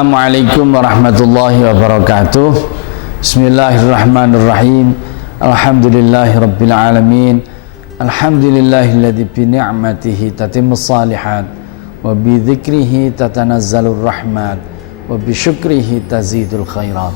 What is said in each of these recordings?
Assalamualaikum warahmatullahi wabarakatuh. Bismillahirrahmanirrahim. Alhamdulillahi rabbil alamin. Alhamdulillahilladzi bi ni'matihi tatimmus shalihat wa bi dzikrihi tatanazzalur rahmat wa bi syukrihi tazidul khairat.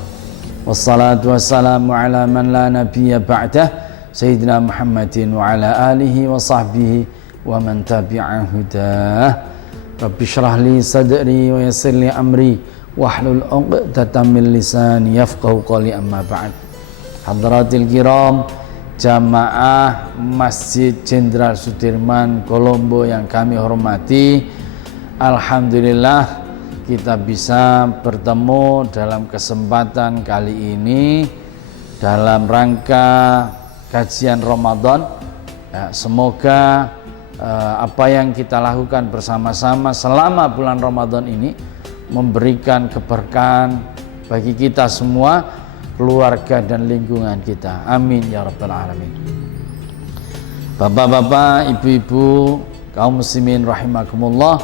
Wassalatu wassalamu ala man la nabiyya ba'dah sayyidina Muhammadin wa ala alihi wa sahbihi wa man tabi'a hudah. Rabbi shrah li sadri wa yassir li amri wahlul 'uqdatam min lisani yafqahu qawli, amma ba'd. Hadratil kiram, jamaah Masjid Jenderal Sudirman Kolombo yang kami hormati, alhamdulillah kita bisa bertemu dalam kesempatan kali ini dalam rangka kajian Ramadan. Semoga apa yang kita lakukan bersama-sama selama bulan Ramadan ini memberikan keberkahan bagi kita semua, keluarga dan lingkungan kita. Amin ya rabbal alamin. Bapak-bapak, ibu-ibu, kaum muslimin rahimakumullah,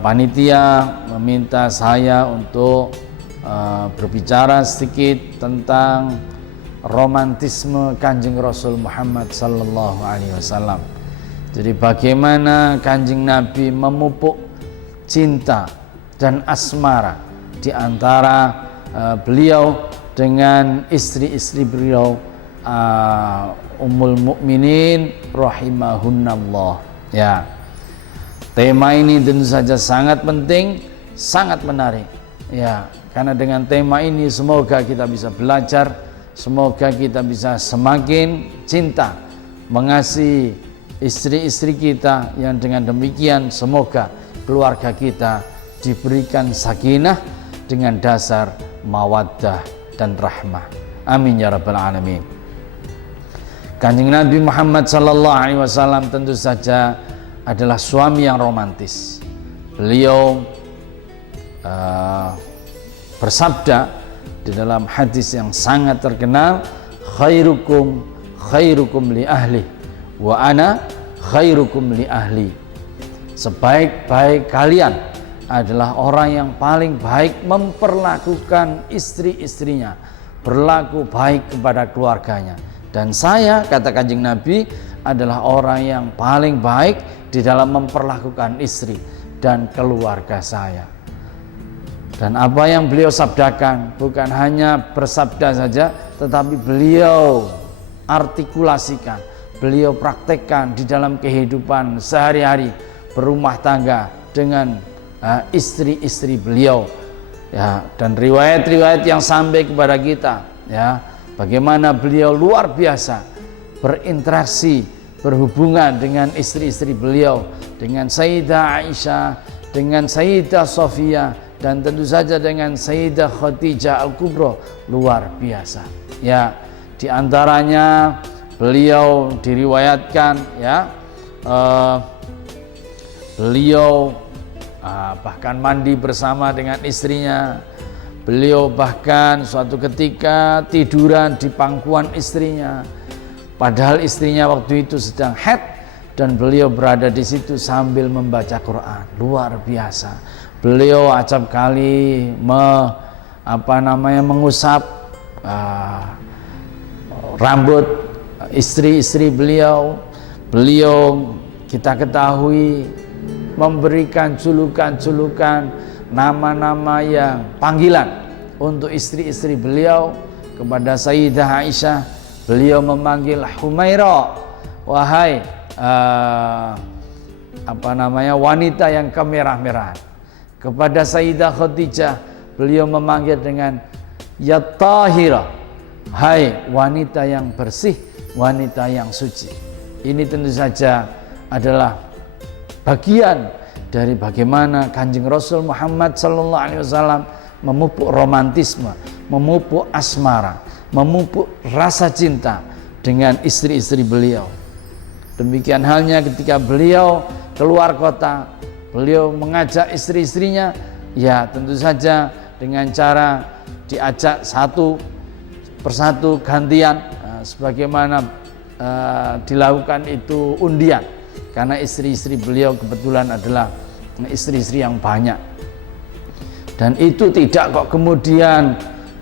panitia meminta saya untuk berbicara sedikit tentang romantisme Kanjeng Rasul Muhammad sallallahu alaihi wasallam. Jadi bagaimana Kanjeng Nabi memupuk cinta dan asmara di antara beliau dengan istri-istri beliau, Ummul Mukminin rahimahunnallah. Ya. Tema ini tentu saja sangat penting, sangat menarik. Ya, karena dengan tema ini semoga kita bisa belajar, semoga kita bisa semakin cinta mengasihi istri-istri kita, yang dengan demikian semoga keluarga kita diberikan sakinah dengan dasar mawaddah dan rahmah. Amin ya rabbal alamin. Kanjeng Nabi Muhammad sallallahu alaihi wasallam tentu saja adalah suami yang romantis. Beliau bersabda di dalam hadis yang sangat terkenal, khairukum li ahli wa ana khairukum li ahli. Sebaik-baik kalian adalah orang yang paling baik memperlakukan istri-istrinya, berlaku baik kepada keluarganya. Dan saya, kata Kanjeng Nabi, adalah orang yang paling baik di dalam memperlakukan istri dan keluarga saya. Dan apa yang beliau sabdakan bukan hanya bersabda saja, tetapi beliau artikulasikan, beliau praktekkan di dalam kehidupan sehari-hari berumah tangga dengan istri-istri beliau, ya. Dan riwayat-riwayat yang sampai kepada kita, ya, bagaimana beliau luar biasa berinteraksi, berhubungan dengan istri-istri beliau, dengan Sayyidah Aisyah, dengan Sayyidah Sofia, dan tentu saja dengan Sayyidah Khadijah Al-Kubra, luar biasa. Ya, di antaranya beliau diriwayatkan, ya, beliau bahkan mandi bersama dengan istrinya. Beliau bahkan suatu ketika tiduran di pangkuan istrinya, padahal istrinya waktu itu sedang haid, dan beliau berada di situ sambil membaca Quran. Luar biasa. Beliau acap kali mengusap rambut istri-istri beliau. Beliau, kita ketahui, memberikan julukan-julukan, nama-nama yang panggilan untuk istri-istri beliau. Kepada Sayyidah Aisyah beliau memanggil Humaira, wahai wanita yang kemerah-merahan. Kepada Sayyidah Khadijah beliau memanggil dengan ya tahira, hai wanita yang bersih, wanita yang suci. Ini tentu saja adalah bagian dari bagaimana Kanjeng Rasul Muhammad sallallahu alaihi wasallam memupuk romantisme, memupuk asmara, memupuk rasa cinta dengan istri-istri beliau. Demikian halnya ketika beliau keluar kota, beliau mengajak istri-istrinya, ya tentu saja dengan cara diajak satu persatu gantian, sebagaimana dilakukan itu undian. Karena istri-istri beliau kebetulan adalah istri-istri yang banyak. Dan itu tidak kok kemudian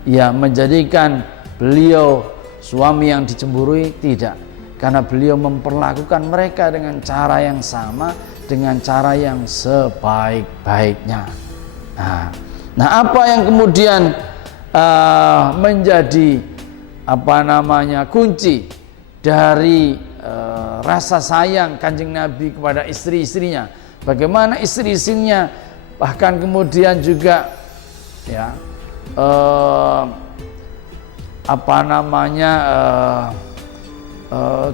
ya menjadikan beliau suami yang dicemburui, tidak. Karena beliau memperlakukan mereka dengan cara yang sama, dengan cara yang sebaik-baiknya. Nah, apa yang kemudian menjadi kunci dari rasa sayang Kanjeng Nabi kepada istri-istrinya? Bagaimana istri-istrinya bahkan kemudian juga ya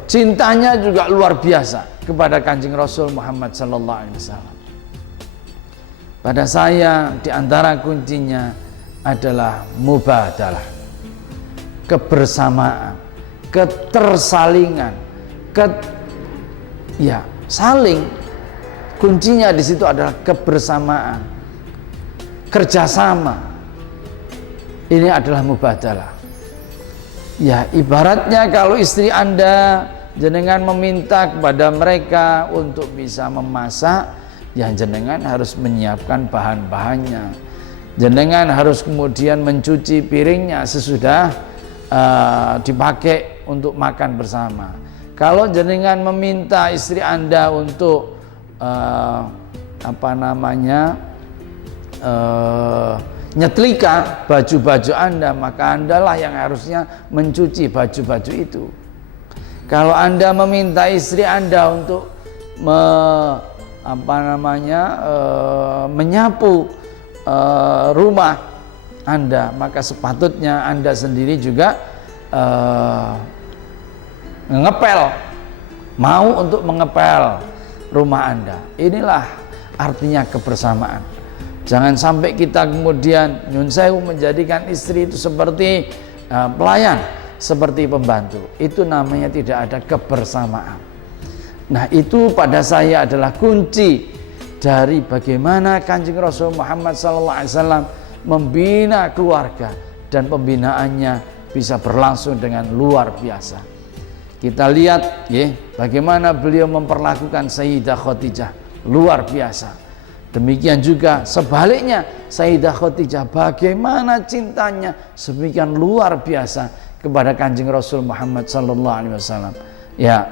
cintanya juga luar biasa kepada Kanjeng Rasul Muhammad sallallahu alaihi wasallam. Pada saya di antara kuncinya adalah mubadalah, kebersamaan, ketersalingan, saling. Kuncinya di situ adalah kebersamaan, kerjasama. Ini adalah mubadalah. Ya, ibaratnya kalau istri Anda jenengan meminta kepada mereka untuk bisa memasak, ya jenengan harus menyiapkan bahan-bahannya. Jenengan harus kemudian mencuci piringnya sesudah dipakai untuk makan bersama. Kalau jenengan meminta istri Anda untuk nyetrika baju-baju Anda, maka Andalah yang harusnya mencuci baju-baju itu. Kalau Anda meminta istri Anda untuk menyapu rumah Anda, maka sepatutnya Anda sendiri juga mau untuk mengepel rumah Anda. Inilah artinya kebersamaan. Jangan sampai kita kemudian nyun sewu menjadikan istri itu seperti pelayan, seperti pembantu. Itu namanya tidak ada kebersamaan. Nah, itu pada saya adalah kunci dari bagaimana Kanjeng Rasul Muhammad SAW membina keluarga, dan pembinaannya bisa berlangsung dengan luar biasa. Kita lihat bagaimana beliau memperlakukan Sayyidah Khadijah, luar biasa. Demikian juga sebaliknya Sayyidah Khadijah, bagaimana cintanya sedemikian luar biasa kepada Kanjeng Rasul Muhammad SAW. Ya,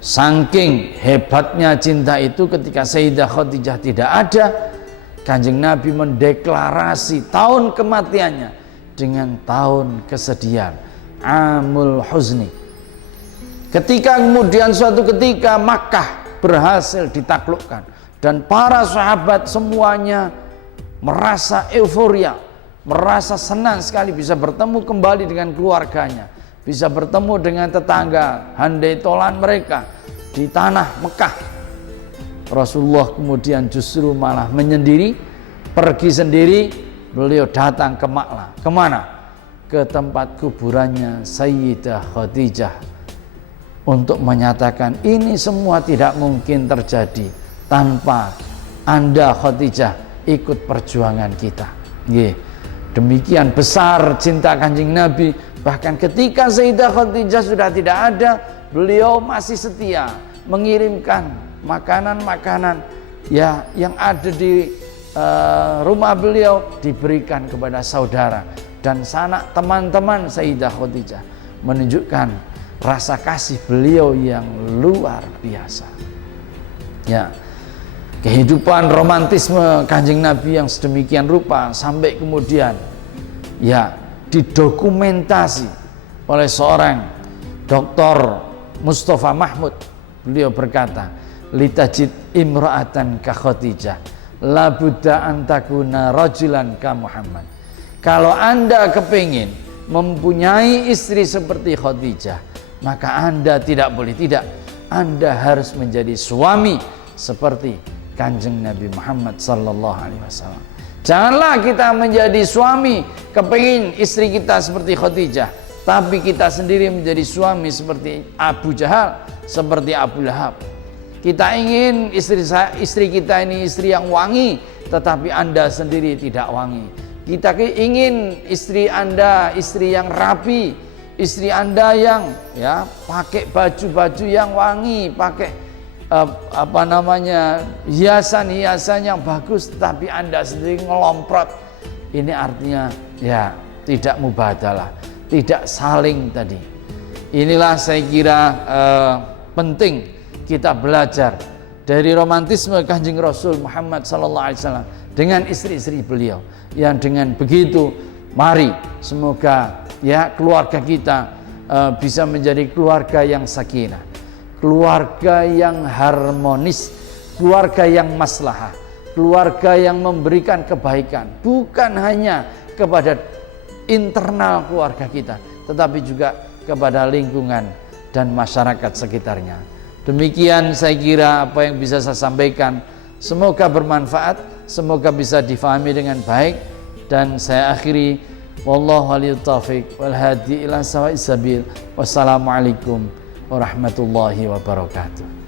saking hebatnya cinta itu, ketika Sayyidah Khadijah tidak ada, Kanjeng Nabi mendeklarasi tahun kematiannya dengan tahun kesedihan, Amul Huzni. Ketika kemudian suatu ketika Makkah berhasil ditaklukkan dan para sahabat semuanya merasa euforia, merasa senang sekali bisa bertemu kembali dengan keluarganya, bisa bertemu dengan tetangga handai tolan mereka di tanah Mekah. Rasulullah kemudian justru malah menyendiri, pergi sendiri. Beliau datang ke Maklah. Kemana? Ke tempat kuburannya Sayyidah Khadijah, untuk menyatakan ini semua tidak mungkin terjadi tanpa Anda Khadijah ikut perjuangan kita. Demikian besar cinta Kanjeng Nabi. Bahkan ketika Sayyidah Khadijah sudah tidak ada, beliau masih setia mengirimkan makanan-makanan yang ada di rumah beliau, diberikan kepada saudara dan sanak teman-teman Sayyidah Khadijah, menunjukkan rasa kasih beliau yang luar biasa. Ya, kehidupan romantisme Kanjeng Nabi yang sedemikian rupa sampai kemudian didokumentasi oleh seorang Dr. Mustafa Mahmud. Beliau berkata, litajid imra'atan ka Khadijah, la budda antakuna rajulan ka Muhammad. Kalau Anda kepingin mempunyai istri seperti Khadijah, maka Anda tidak boleh tidak, Anda harus menjadi suami seperti Kanjeng Nabi Muhammad sallallahu alaihi wasallam. Janganlah kita menjadi suami kepingin istri kita seperti Khadijah, tapi kita sendiri menjadi suami seperti Abu Jahal, seperti Abu Lahab. Kita ingin istri kita ini istri yang wangi, tetapi Anda sendiri tidak wangi. Kita ingin istri Anda istri yang rapi, istri Anda yang pakai baju-baju yang wangi, pakai hiasan-hiasan yang bagus, tapi Anda sendiri ngelomprot. Ini artinya ya tidak mubadalah, tidak saling tadi. Inilah saya kira penting kita belajar dari romantisme Kanjeng Rasul Muhammad SAW dengan istri-istri beliau, yang dengan begitu mari semoga ya keluarga kita bisa menjadi keluarga yang sakinah, keluarga yang harmonis, keluarga yang maslahah, keluarga yang memberikan kebaikan bukan hanya kepada internal keluarga kita, tetapi juga kepada lingkungan dan masyarakat sekitarnya. Demikian saya kira apa yang bisa saya sampaikan. Semoga bermanfaat, semoga bisa difahami dengan baik, dan saya akhiri wallahu waliyut taufiq wal hadi ila sawa'is sabil. Wassalamualaikum warahmatullahi wabarakatuh.